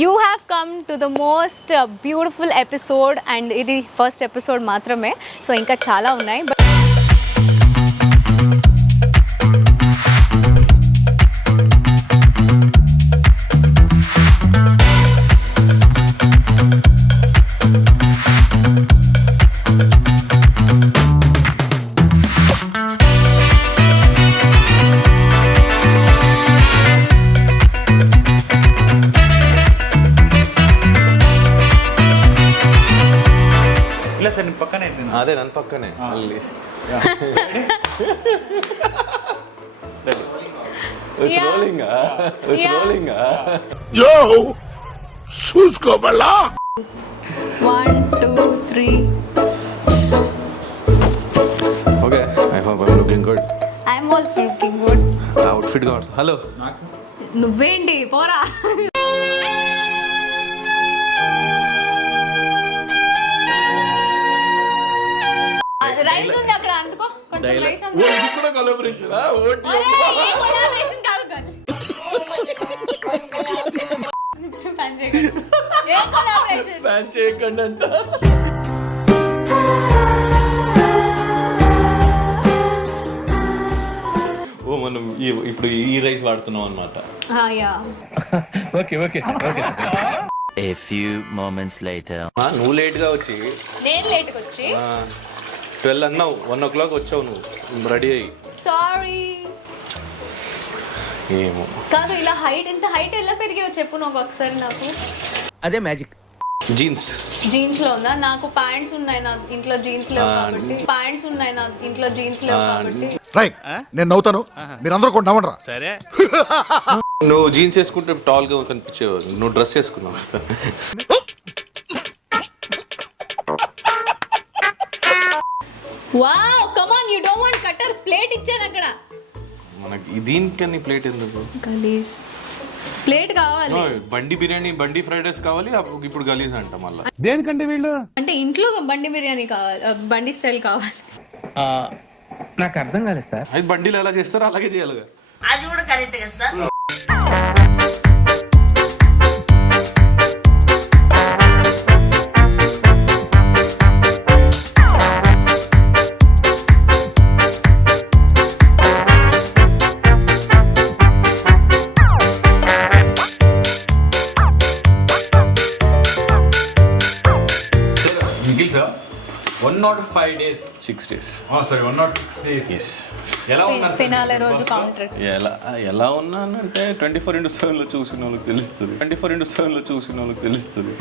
You have come to the most beautiful episode and ఇది first episode మాత్రమే, so ఇంకా చాలా ఉన్నాయి. అదే నన్ను పక్కనే మళ్ళీ చూసుకోబల్లా 1 2 3. Okay I hope I am looking good. I'm also looking good. Outfit గా హలో నువ్వేంటి పోరా. రైస్ ఉంది అక్కడ, అందుకో కొంచెం రైస్ ఉంది. ఇది కూడా కొలాబరేషన్ ఏ కొలాబరేషన్ కాదు కానీ పని చేయకండి. ఏ కొలాబరేషన్ ప్లాన్ చేయకండి అంట. ఓ మనం ఇప్పుడు ఈ రైస్ వాడుతున్నాం అన్నమాట. Yeah okay okay okay. A few moments later. నువ్వు లేట్ గా వచ్చి నేను లేట్ గా వచ్చి 12 అన్నావు, 1 o'clock వచ్చావు నువ్వు రెడీ అయ్యి. సారీ. ఏమో కాదు, ఇలా హైట్ ఎంత హైట్ ఎలా పెరిగావు చెప్పు నాకు ఒకసారి. నాకు అదే మ్యాజిక్. జీన్స్ జీన్స్ లో ఉందా? నాకు ప్యాంట్స్ ఉన్నాయి, నా ఇంట్లో జీన్స్ లేవు కాబట్టి. ప్యాంట్స్ ఉన్నాయి, నా ఇంట్లో జీన్స్ లేవు కాబట్టి. రైట్, నేను నవ్వుతాను, మీరందరూ కూడా నవ్వండి రా. సరే. నువ్వు జీన్స్ వేసుకుంటే టాల్ గా కనిపించేవాడు, నువ్వు డ్రెస్ వేసుకున్నావు. Wow, come on, you don't want cutter. Plate ఇచ్చాను అక్కడ. మనకి దీనికని ప్లేట్ ఎందుకు? గలీజ్ ప్లేట్ కావాలి. బండి బిర్యానీ, బండి ఫ్రైడ్ రైస్ కావాలి, ఇప్పుడు గలీజ్ అంట మళ్ళీ. దేనికంటే వీళ్ళు అంటే ఇంట్లో బండి బిర్యానీ కావాలి, బండి స్టైల్ కావాలి. నాకు అర్థం కాలేదు సార్. అది బండిలో ఎలా చేస్తారో అలాగే చేయాలి. అది కూడా కరెక్ట్ కదా sir. Nikhil sir, 105 days, 6 days. Sorry 106 days. Yes. ఎలా ఉన్నారు సార్? ఫినాలే రోజు కౌంటర్. ఎలా ఉన్నానంటే 24/7 లో చూసిన వాళ్ళకి తెలుస్తుంది. 24/7 లో చూసిన వాళ్ళకి తెలుస్తుంది.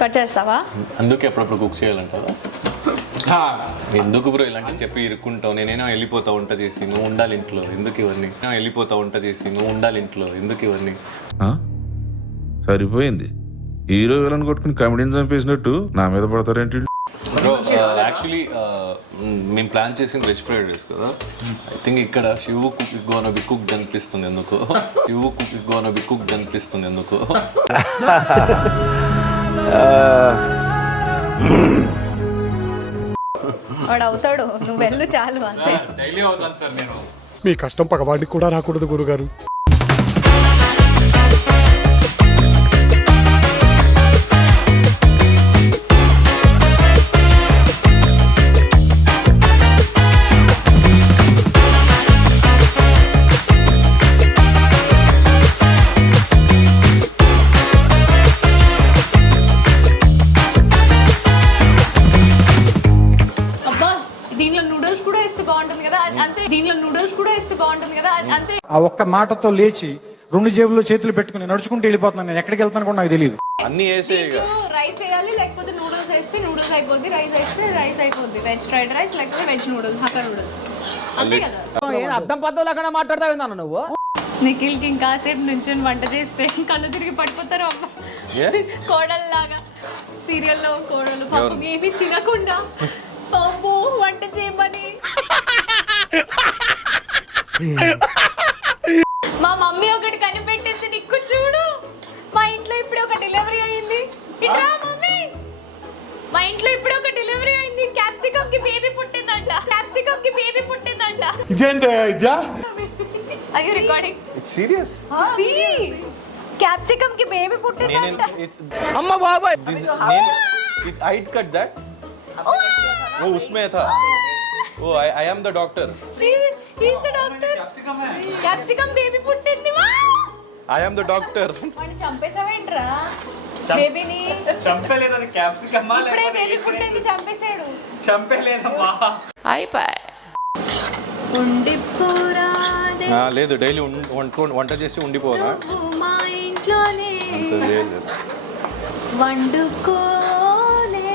కట్ చేస్తావా? అందుకే అప్పుడప్పుడు కుక్ చేయాలంటావా? ఎందుకు బ్రో ఇలాంటి చెప్పి ఇరుక్కుంటావు? నేనేనా వెళ్ళిపోతా వంట చేసి, నువ్వు ఉండాలి ఇంట్లో, ఎందుకు ఇవన్నీ? వెళ్ళిపోతా వంట చేసి, నువ్వు ఉండాలి ఇంట్లో, ఎందుకు ఇవన్నీ? సరిపోయింది. హీరో విలన్ కొట్టుకుని కమెడీని చంపేసినట్టు నా మీద పడతారేంటి? బ్రో యాక్చువల్లీ మేము ప్లాన్ చేసింది వెజ్ ఫ్రైడ్ రైస్ కదా. ఐ థింక్ ఇక్కడ శివు గోన బి కుక్ అనిపిస్తుంది ఎందుకో. శివు గోన బి కుక్ అనిపిస్తుంది ఎందుకో. వాడు అవుతాడు, నువ్వు వెళ్ళు చాలు అంతే. డైలీ అవుతాను సార్ నేను. మీ కష్టం పగవాడికి కూడా రాకూడదు గురుగారు. అంతే. ఆ ఒక్క మాటతో లేచి 2 జేబుల్లో చేతులు పెట్టుకుని నడుచుకుంటూ వెళ్ళిపోతున్నాను. నేను ఎక్కడికి వెళ్తాను కూడా నాకు తెలియదు. అన్ని వేసే రైస్ వేయాలి, లేకపోతే నూడిల్స్ వేస్తే నూడిల్స్ అయిపోద్ది, రైస్ వేస్తే రైస్ అయిపోద్ది. వెజ్ ఫ్రైడ్ రైస్ లేకపోతే వెజ్ నూడిల్స్, హక్కా నూడిల్స్, అంతే కదా. అర్థం పద్ధతులు అక్కడ మాట్లాడతావు నాన్న నువ్వు. నిఖిల్కి ఇంకాసేపు నుంచొని వంట చేస్తే కళ్ళు తిరిగి పడిపోతారు అమ్మ. కోడల్లాగా సీరియల్లో కోడలు పాపం ఏమీ తినకుండా పాపం వంట చేయమని మా మమ్మీ ఒకటి కనిపెట్టింది నీకు చూడు. మా ఇంట్లో ఇప్పుడు ఒక డెలివరీ అయింది. ఇట్రా మమ్మీ, మా ఇంట్లో ఇప్పుడు ఒక డెలివరీ అయింది. క్యాప్సికమ్ కి బేబీ పుట్టిందంట. క్యాప్సికమ్ కి బేబీ పుట్టిందంట. ఇదేంటి ఇద్యా? Are you recording? It's serious. See, capsicum కి బేబీ పుట్టిందంట. అమ్మ బాబాయ్. I cut that. वो उसमें था. वो I am the doctor. He's the doctor. Capsicum baby పుట్టింది. I am the doctor. వాడిని చంపేసావేంట్రా బేబీని? చంపలేదని క్యాప్సికమ్ ఇప్పుడే బేబీ పుట్టింది చంపేశాడు. చంపలేదమ్మా. ఉండిపోరాదే లేదు డైలీ వంట చేసి ఉండిపోనా? నువ్వు మా ఇంట్లోనే అంత లేదు. వండుకోలే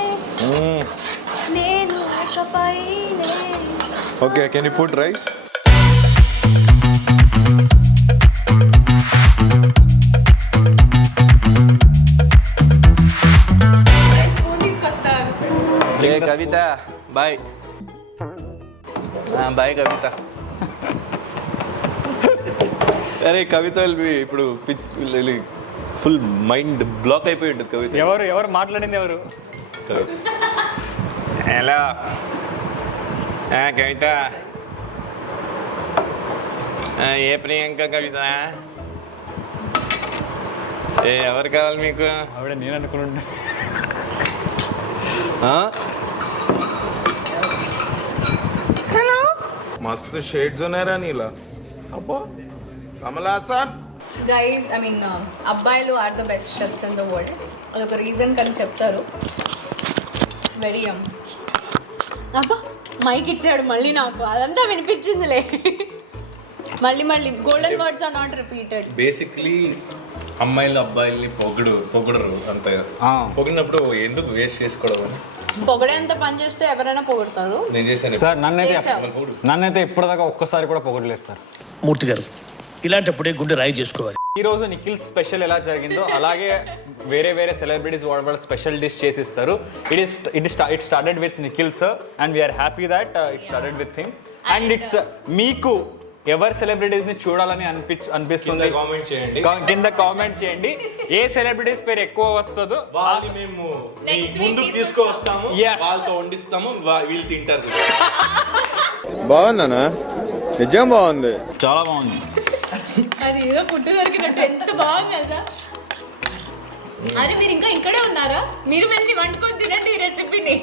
నేను ఇకపైనే. Okay, can you put rice? తీసుకొస్తారు. ఏ కవిత, బాయ్. బాయ్ కవిత. అరే కవిత ఇప్పుడు ఫుల్ మైండ్ బ్లాక్ అయిపోయి ఉంటుంది కవిత. ఎవరు మాట్లాడింది ఎవరు? కవిత. ఎలా కవిత? ఏ ప్రియాంక కవిత? ఎవరు కావాలి మీకు? ఆవిడ నేను అనుకుంటున్నా. मस्त शेड्स ఉన్నాయరా నీలా. అబ్బా Kamal Haasan. Guys, I mean అబ్బాయిలు are the best chefs in the world. అదొక రీజన్ కానీ చెప్తారు. వెరీ అబ్బా మైక్ ఇచ్చాడు మళ్ళీ నాకు, అదంతా వినిపించిందిలే. మళ్ళీ golden words are not repeated. Basically అమ్మాయిలు అబ్బాయిల్ని పొగడరు అంతే. పొగిడినప్పుడు ఎందుకు వేస్ట్ చేసుకోవడం అని. పొగడేంత పని చేస్తే ఎవరైనా పొగుడతారు. నేను చేశాను సార్ చేసావు. నన్నైతే ఇప్పటిదాకా ఒక్కసారి కూడా పొగడలేదు సార్. మూర్తి గారు ఇలాంటప్పుడే గుండె రాయి చేసుకోవాలి. ఈ రోజు నిఖిల్ స్పెషల్ ఎలా జరిగిందో అలాగే వేరే సెలబ్రిటీస్ వాళ్ళ స్పెషల్ డిష్ చేసి ఇస్తారు. It started with Nikhil sir and we are happy that it started with him. And it's మీకు ఎవరి సెలబ్రిటీస్ ని చూడాలని అనిపిస్తుంది కామెంట్ చేయండి. కింద కామెంట్ చేయండి. ఏ సెలబ్రిటీస్ పేరు ఎక్కువ వస్తుందో వాళ్ళని మేము Next week ముందుకు తీసుకొస్తాము. Yes. వాళ్ళతో వండిస్తాము, వీళ్ళు తింటారు. బాగుందనా? నిజం బాగుంది. చాలా బాగుంది. అది ఏదో పుట్టు దొరికినట్టు ఎంత బాగుంది కదా. అరే మీరు ఇంకా ఇక్కడే ఉన్నారా? మీరు వెళ్ళి వండుకొని తినండి ఈ రెసిపీని.